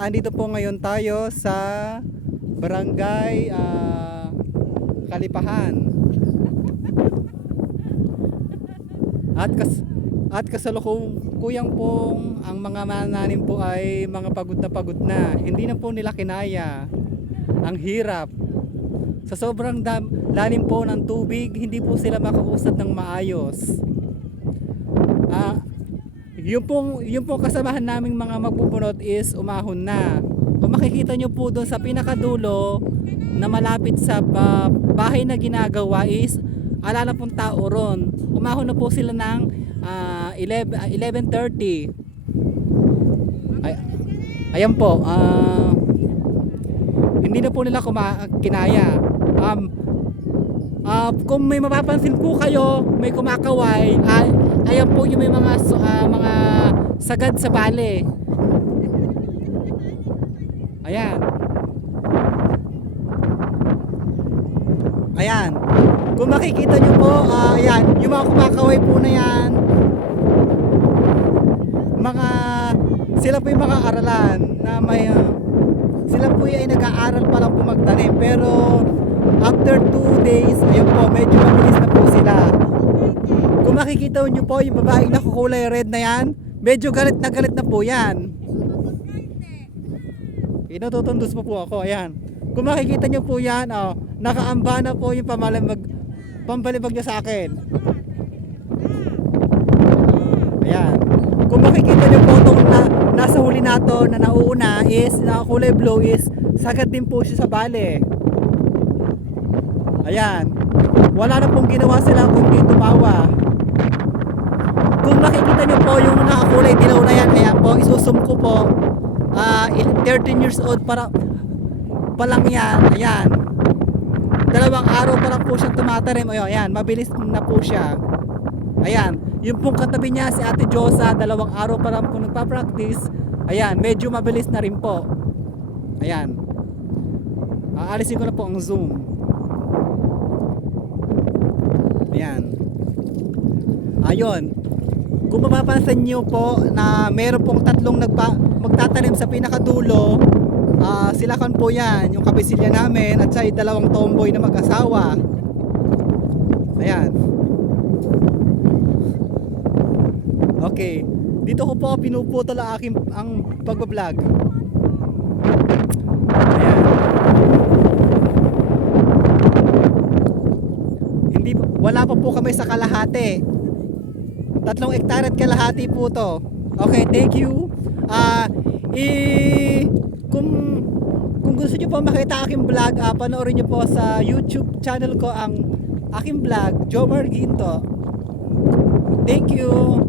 andito po ngayon tayo sa Barangay Kalipahan. At kasalukuyang pong ang mga mananim po ay mga pagod na. Hindi na po nila kinaya. Ang hirap. Sa sobrang lalim po ng tubig, hindi po sila makausad ng maayos. Yung pong kasamahan naming mga magpupunot is umahon na. Kung makikita nyo po doon sa pinakadulo na malapit sa bahay na ginagawa is ala na pong tao ron. Umahon na po sila ng 11:30. Ayan po, hindi na po nila kinaya. Kung may mapapansin po kayo, may kumakaway, ayan po yung may mga sagad sa bale. Ayan. Ayan. Kung makikita nyo po, ayan, yung mga kumakaway po na yan, sila po yung mga aralan na may, sila po ay nag-aaral pa lang po magtanim. Pero after 2 days, ayun po, medyo mabilis na po sila. Kung makikita nyo po yung babaeng nakukulay red na yan, medyo galit na po yan. Inututundos po ako, ayan. Kung makikita nyo po yan, nakaamba na po yung pambalibag niya sa akin. Ayan. Kung makikita nyo po itong nasa huli nato na nauuna is, nakakulay blue is, sagad din po siya sa bale. Ayan. Wala na pong ginawa sila kundi tumawa. Kung makikita nyo po yung nakakulay dilaw na yan, ayan po, isusum ko po. 13 years old pa lang yan. Ayan. 2 araw pa lang po siyang tumatarim. Ayan, mabilis na po siya. Ayan. Yung pong katabi niya si Ate Josa, 2 araw pa lang po nagpa-practice. Ayan, medyo mabilis na rin po. Ayan. Aalisin ko na po ang zoom. Ayan. Ayun. Kung mapapansin niyo po na meron pong 3 magtatanim sa pinakadulo, sila kan po yan, yung kabisilya namin at sa 2 tomboy na mag-asawa. Ayan. Okay. Dito ko po pinuputol ang pagbablog. Ayan. Wala pa po kami sa kalahati. 3 hektarya at kalahati po to. Okay, thank you. Kung gusto nyo po makita aking vlog, panoorin nyo po sa YouTube channel ko ang aking vlog, Jomar Ginto. Thank you.